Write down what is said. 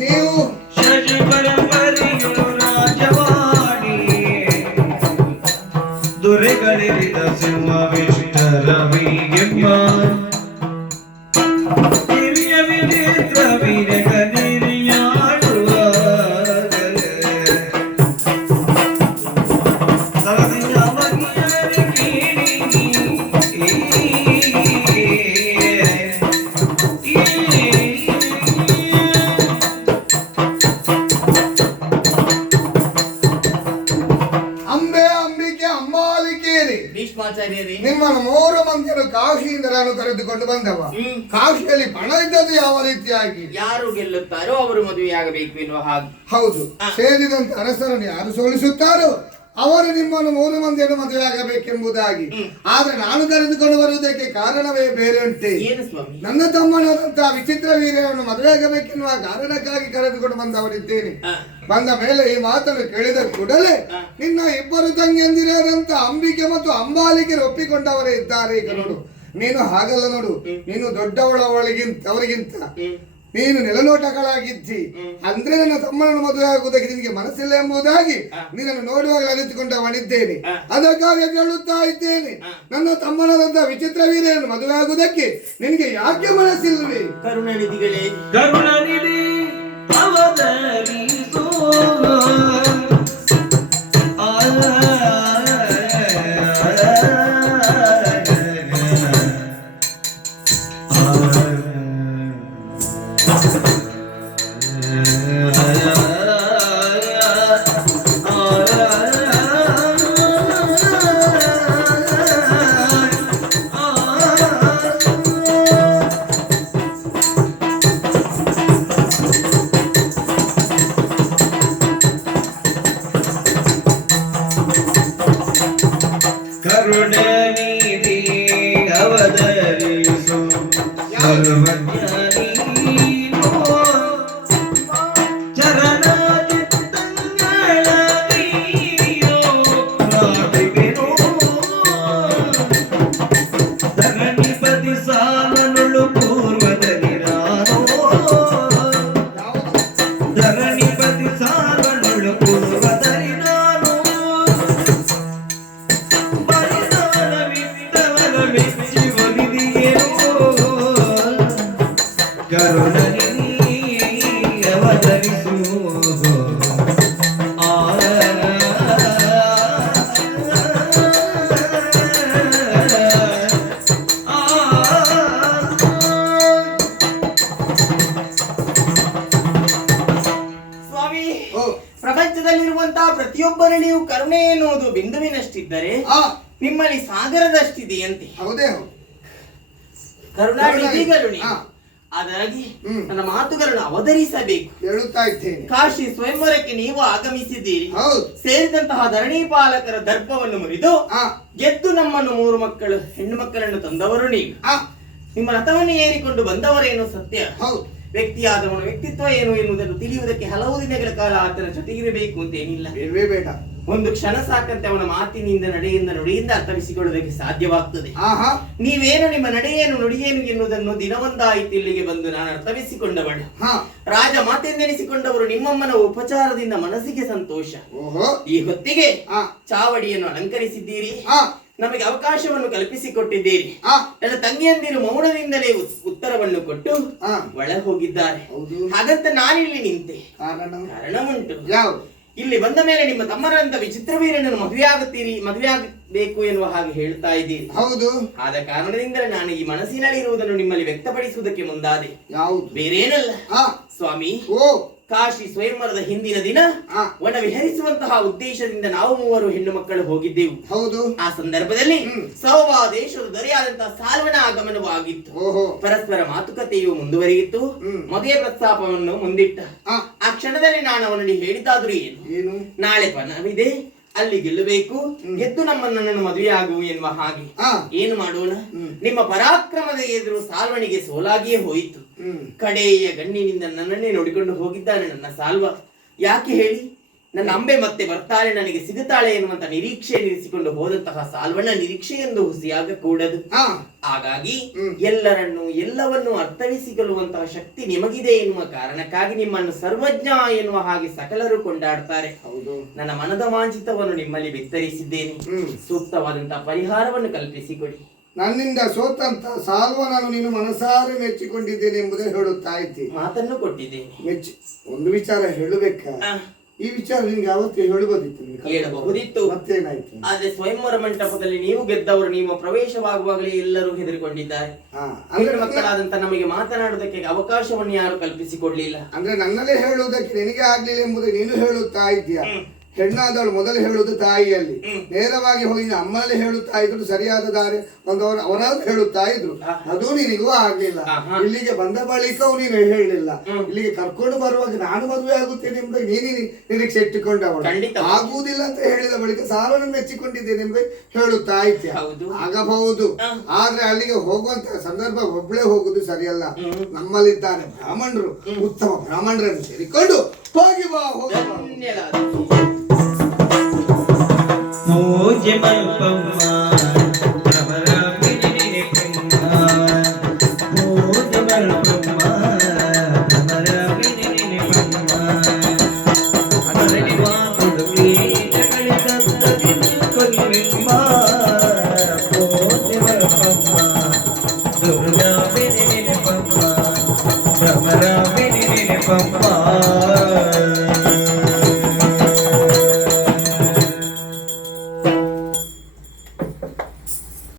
ನೀವು ಶಶಿ ಪರಂಪರೆಯು ರಾಜವಾಣಿ ದೊರೆಗಳಿರಿದ ಸಿಂಹವಿಷ್ಟ ರವಿಗೆಮ್ಮ ಹಿರಿಯ ವಿಚಿತ್ರ ವೀರಗನಿರಿಯಾಡುವ ಸರದಿಯ ಮಗಿಯರ ಕೀಳಿ ನಿಮ್ಮನ್ನು 3 ಮಂದಿಯನ್ನು ಕಾಶಿಯಿಂದ ನಾನು ಕರೆದುಕೊಂಡು ಬಂದವ. ಕಾಶಿಯಲ್ಲಿ ಪಣ ಇದ್ದದ್ದು ಯಾವ ರೀತಿಯಾಗಿ ಯಾರು ಗೆಲ್ಲುತ್ತಾರೋ ಅವರು ಮದುವೆಯಾಗಬೇಕು ಎನ್ನುವ ಹಾಗೆ. ಹೌದು, ಸೇರಿದಂತ ಅರಸರನ್ನು ಯಾರು ಸೋಲಿಸುತ್ತಾರೋ ಅವರು ನಿಮ್ಮನ್ನು 3 ಮಂದಿಯನ್ನು ಮದುವೆಯಾಗಬೇಕೆಂಬುದಾಗಿ. ಆದ್ರೆ ನಾನು ಕರೆದುಕೊಂಡು ಬರುವುದಕ್ಕೆ ಕಾರಣವೇ ಬೇರೆ ಉಂಟೆ. ನನ್ನ ತಮ್ಮನಾದಂತಹ ವಿಚಿತ್ರ ವೀರ್ಯವನ್ನು ಮದುವೆಯಾಗಬೇಕೆನ್ನುವ ಕಾರಣಕ್ಕಾಗಿ ಕರೆದುಕೊಂಡು ಬಂದವರಿದ್ದೇನೆ. ಬಂದ ಮೇಲೆ ಈ ಮಾತನ್ನು ಕೇಳಿದ ಕೂಡಲೇ ನಿನ್ನ 2 ತಂಗಿಯಂದಿರಾದಂತ ಅಂಬಿಕೆ ಮತ್ತು ಅಂಬಾಲಿಕೆ ಒಪ್ಪಿಕೊಂಡವರೇ ಇದ್ದಾರೆ. ಈಗ ನೋಡು, ನೀನು ಹಾಗಲ್ಲ ನೋಡು, ನೀನು ಅವರಿಗಿಂತ ನೀನು ನೆಲನೋಟಗಳಾಗಿದ್ದಿ. ಅಂದ್ರೆ ನನ್ನ ತಮ್ಮನನ್ನು ಮದುವೆ ಆಗುವುದಕ್ಕೆ ನಿನಗೆ ಮನಸ್ಸಿಲ್ಲ ಎಂಬುದಾಗಿ ನಿನ್ನನ್ನು ನೋಡುವಾಗ ಅರಿತುಕೊಂಡವನಿದ್ದೇನೆ. ಅದಕ್ಕಾಗಿ ಕೇಳುತ್ತಾ ಇದ್ದೇನೆ, ನನ್ನ ತಮ್ಮನಾದಂತ ವಿಚಿತ್ರ ವೀರ್ಯವನ್ನು ಮದುವೆ ಆಗುವುದಕ್ಕೆ ನಿನಗೆ ಯಾಕೆ ಮನಸ್ಸಿಲ್ಲವೇ? ಕರುಣನಿಧಿಗಳೇ, ಕರುಣನಿಧಿ ಅವತರಿಸೋ ಕರುಣನಿಧಿ ಅವತರಿಸು ಸರ್ವಜ್ಞಾನಿ ಚರಣಾಜಿತ್ತಂಗಳ ನೀಯೋ ಪ್ರಾರ್ಥಿಪೆನೋ ಧರಣಿಪತಿ ಸಾಲನುಳು ಪೂರ್ವದಲ್ಲಿ ನಾನು ಧರಣಿಪತಿ ಸಾಲನುಳು ಪೂರ್ವದಲ್ಲಿ ನಾನು ಪ್ರಪಂಚದಲ್ಲಿರುವಂತಹ ಪ್ರತಿಯೊಬ್ಬರು ನೀವು ಕರುಣೆ ಎನ್ನುವುದು ಬಿಂದುವಿನಷ್ಟಿದ್ದರೆ ನಿಮ್ಮಲ್ಲಿ ಸಾಗರದಷ್ಟಿದೆಯಂತೆ. ಹೌದೇ ಕರುಣಾನಿಧಿಗಳು ನೀವು. ಹಾಗಾಗಿ ನನ್ನ ಮಾತುಗಳನ್ನು ಅವತರಿಸಬೇಕು. ಹೇಳುತ್ತಾ ಇದ್ದೇನೆ, ಕಾಶಿ ಸ್ವಯಂವರಕ್ಕೆ ನೀವು ಆಗಮಿಸಿದ್ದೀರಿ. ಸೇರಿದಂತಹ ಧರಣಿ ಪಾಲಕರ ದರ್ಪವನ್ನು ಮುರಿದು ಗೆದ್ದು ನಮ್ಮನ್ನು 3 ಮಕ್ಕಳು ಹೆಣ್ಣು ಮಕ್ಕಳನ್ನು ತಂದವರು ನೀವು. ನಿಮ್ಮ ರಥವನ್ನು ಏರಿಕೊಂಡು ಬಂದವರೇನು ಸತ್ಯ. ವ್ಯಕ್ತಿಯಾದವನ ವ್ಯಕ್ತಿತ್ವ ಏನು ಎನ್ನುವುದನ್ನು ತಿಳಿಯುವುದಕ್ಕೆ ಹಲವು ದಿನಗಳ ಕಾಲ ಆತನ ಜೊತೆಗಿರಬೇಕು ಅಂತ ಏನಿಲ್ಲ. ಬೇಡ, ಒಂದು ಕ್ಷಣ ಸಾಕಂತೆ ಅವನ ಮಾತಿನಿಂದ ನಡೆಯಿಂದ ನುಡಿಯಿಂದ ಅರ್ಥವಿಸಿಕೊಳ್ಳುವುದಕ್ಕೆ ಸಾಧ್ಯವಾಗ್ತದೆ. ನೀವೇನು ನಿಮ್ಮ ನಡೆಯೇನು ನುಡಿಯೇನು ಎನ್ನುವುದನ್ನು ದಿನವೊಂದಾಯಿತು ಇಲ್ಲಿಗೆ ಬಂದು ನಾನು ಅರ್ಥವಿಸಿಕೊಂಡವಳು. ರಾಜ ಮಾತೆಂದೆನಿಸಿಕೊಂಡವರು ನಿಮ್ಮಮ್ಮನ ಉಪಚಾರದಿಂದ ಮನಸ್ಸಿಗೆ ಸಂತೋಷ. ಈ ಹೊತ್ತಿಗೆ ಚಾವಡಿಯನ್ನು ಅಲಂಕರಿಸಿದ್ದೀರಿ, ನಮಗೆ ಅವಕಾಶವನ್ನು ಕಲ್ಪಿಸಿಕೊಟ್ಟಿದ್ದೀರಿ. ನನ್ನ ತಂಗಿಯಂದಿರು ಮೌನದಿಂದಲೇ ಉತ್ತರವನ್ನು ಕೊಟ್ಟು ಒಳ ಹೋಗಿದ್ದಾರೆ. ಹಾಗಂತ ನಾನಿಲ್ಲಿ ನಿಂತೆ ಕಾರಣ ಉಂಟು. ಇಲ್ಲಿ ಬಂದ ಮೇಲೆ ನಿಮ್ಮ ತಮ್ಮನಂತ ವಿಚಿತ್ರ ವೀರನನ್ನು ಮದುವೆಯಾಗಬೇಕು ಎನ್ನುವ ಹಾಗೆ ಹೇಳ್ತಾ ಇದ್ದೀರಿ. ಹೌದು, ಆದ ಕಾರಣದಿಂದಲೇ ನಾನು ಈ ಮನಸ್ಸಿನಲ್ಲಿ ಇರುವುದನ್ನು ನಿಮ್ಮಲ್ಲಿ ವ್ಯಕ್ತಪಡಿಸುವುದಕ್ಕೆ ಮುಂದಾದೆ. ಬೇರೇನಲ್ಲ ಸ್ವಾಮಿ. ಕಾಶಿ ಸ್ವಯಂವರದ ಹಿಂದಿನ ದಿನ ವನ ವಿಹರಿಸುವಂತಹ ಉದ್ದೇಶದಿಂದ ನಾವು 3 ಹೆಣ್ಣು ಮಕ್ಕಳು ಹೋಗಿದ್ದೆವು. ಹೌದು. ಆ ಸಂದರ್ಭದಲ್ಲಿ ಸೌವ ದೇಶದ ದೊರೆಯಾದಂತಹ ಸಾಲ್ವನ ಆಗಮನವೂ ಆಗಿತ್ತು. ಪರಸ್ಪರ ಮಾತುಕತೆಯು ಮುಂದುವರಿಯಿತು. ಮದುವೆ ಪ್ರಸ್ತಾಪವನ್ನು ಮುಂದಿಟ್ಟ ಆ ಕ್ಷಣದಲ್ಲಿ ನಾನು ಅವನಲ್ಲಿ ಹೇಳಿದ್ದಾದ್ರೂ ಏನು, ನಾಳೆ ಪನವಿದೆ, ಅಲ್ಲಿ ಗೆಲ್ಲಬೇಕು, ಗೆದ್ದು ನನ್ನನ್ನು ಮದುವೆಯಾಗು ಎನ್ನುವ ಹಾಗೆ. ಏನು ಮಾಡೋಣ, ನಿಮ್ಮ ಪರಾಕ್ರಮದ ಎದುರು ಸಾಲ್ವನಿಗೆ ಸೋಲಾಗಿಯೇ ಹೋಯಿತು. ಕಡೆಯ ಗಣ್ಣಿನಿಂದ ನನ್ನನ್ನೇ ನೋಡಿಕೊಂಡು ಹೋಗಿದ್ದಾನೆ ನನ್ನ ಸಾಲ್ವ. ಯಾಕೆ ಹೇಳಿ, ನನ್ನ ಅಂಬೆ ಮತ್ತೆ ಬರ್ತಾಳೆ, ನನಗೆ ಸಿಗುತ್ತಾಳೆ ಎನ್ನುವಂತ ನಿರೀಕ್ಷೆ ನಿರಿಸಿಕೊಂಡು ಹೋದಂತಹ ಸಾಲ್ವಣ್ಣ ನಿರೀಕ್ಷೆಯೆಂದು ಹುಸಿಯಾಗ ಕೂಡದು. ಹಾಗಾಗಿ ಎಲ್ಲರನ್ನು ಎಲ್ಲವನ್ನು ಅರ್ಥವಿಸಿಕೊಳ್ಳುವಂತಹ ಶಕ್ತಿ ನಿಮಗಿದೆ ಎನ್ನುವ ಕಾರಣಕ್ಕಾಗಿ ನಿಮ್ಮನ್ನು ಸರ್ವಜ್ಞ ಎನ್ನುವ ಹಾಗೆ ಸಕಲರು ಕೊಂಡಾಡ್ತಾರೆ. ಹೌದು, ನನ್ನ ಮನದ ವಾಂಛಿತವನ್ನು ನಿಮ್ಮಲ್ಲಿ ಬಿತ್ತರಿಸಿದ್ದೇನೆ. ಸೂಕ್ತವಾದಂತಹ ಪರಿಹಾರವನ್ನು ಕಲ್ಪಿಸಿಕೊಡಿ. ನನ್ನಿಂದ ಸೋತಂತ ಸಾಲ್ವನನ್ನು ನೀನು ಮನಸಾರೆ ಮೆಚ್ಚಿಕೊಂಡಿದ್ದೇನೆ ಎಂಬುದೇ ಹೇಳುತ್ತಾ ಇದ್ದಿ. ಮಾತನ್ನು ಕೊಟ್ಟಿದ್ದೇನೆ. ಮೆಚ್ಚಿ ಒಂದು ವಿಚಾರ ಹೇಳಬೇಕ. ಈ ವಿಚಾರ ನಿನ್ಗೆ ಯಾವತ್ತೇ ಹೇಳಬಹುದಿತ್ತು, ಹೇಳಬಹುದಿತ್ತು. ಮತ್ತೇನಾಯ್ತು? ಆದ್ರೆ ಸ್ವಯಂವರ ಮಂಟಪದಲ್ಲಿ ನೀವು ಗೆದ್ದವರು ನಿಮ್ಮ ಪ್ರವೇಶವಾಗುವಾಗಲೇ ಎಲ್ಲರೂ ಹೆದರಿಕೊಂಡಿದ್ದಾರೆ. ಅಂದ್ರೆ ಮಕ್ಕಳಾದಂತ ನಮಗೆ ಮಾತನಾಡುವುದಕ್ಕೆ ಅವಕಾಶವನ್ನು ಯಾರು ಕಲ್ಪಿಸಿಕೊಡ್ಲಿಲ್ಲ. ಅಂದ್ರೆ ನನ್ನಲ್ಲೇ ಹೇಳುವುದಕ್ಕೆ ನಿನಗೆ ಆಗ್ಲಿಲ್ಲ ಎಂಬುದು ನೀನು ಹೇಳುತ್ತಾ ಇದ್ದೀಯ. ಹೆಣ್ಣಾದವಳು ಮೊದಲು ಹೇಳುವುದು ತಾಯಿಯಲ್ಲಿ, ನೇರವಾಗಿ ಹೋಗಿ ಅಮ್ಮನಲ್ಲಿ ಹೇಳುತ್ತಾ ಇದ್ರು, ಸರಿಯಾದ ದಾರಿ ಒಂದವರು ಅವರಾದ್ರು ಹೇಳುತ್ತಾ ಇದ್ರು. ಅದು ನಿನಗೂ ಆಗ್ಲಿಲ್ಲ. ಇಲ್ಲಿಗೆ ಬಂದ ಬಳಿಕವೂ ನೀನು ಹೇಳಲಿಲ್ಲ. ಇಲ್ಲಿಗೆ ಕರ್ಕೊಂಡು ಬರುವಾಗ ನಾನು ಮದುವೆ ಆಗುತ್ತೇನೆ ಎಂಬುದು ನಿರೀಕ್ಷೆ ಇಟ್ಟುಕೊಂಡವಳು. ಆಗುವುದಿಲ್ಲ ಅಂತ ಹೇಳಿದ ಬಳಿಕ ಸಾಲನ್ನು ಮೆಚ್ಚಿಕೊಂಡಿದ್ದೇನೆ ಎಂಬುದು ಹೇಳುತ್ತಾ ಇದ್ದೆ. ಆಗಬಹುದು, ಆದ್ರೆ ಅಲ್ಲಿಗೆ ಹೋಗುವಂತ ಸಂದರ್ಭ ಒಬ್ಬಳೇ ಹೋಗುದು ಸರಿಯಲ್ಲ. ನಮ್ಮಲ್ಲಿದ್ದಾರೆ ಬ್ರಾಹ್ಮಣರು, ಉತ್ತಮ ಬ್ರಾಹ್ಮಣರನ್ನು ಸೇರಿಕೊಂಡು ಹೋಗಿ ಬಾ, ಹೋಗಿ ಬಾ. ಮೋಜೆ ಮಲ್ಪಮ್ಮ ಭ್ರಮರಾಗಿನಿ ಪಮ್ಮ, ಮೋಜೆ ಮಲ್ಪಮ್ಮ ಭ್ರಮರಾಗಿನಿ ಪಮ್ಮ, ಅದರಲ್ಲಿರುವ ತುಡುಕೀಟಗಳಿ ಸತ್ತದಿ ಕೊನಿವೆಂಬ, ಮೋಜೆ ಮಲ್ಪಮ್ಮ ದುರ್ಗಾವಿನಿ ಪಮ್ಮ ಭ್ರಮರಾಗಿನಿ ಪಮ್ಮ.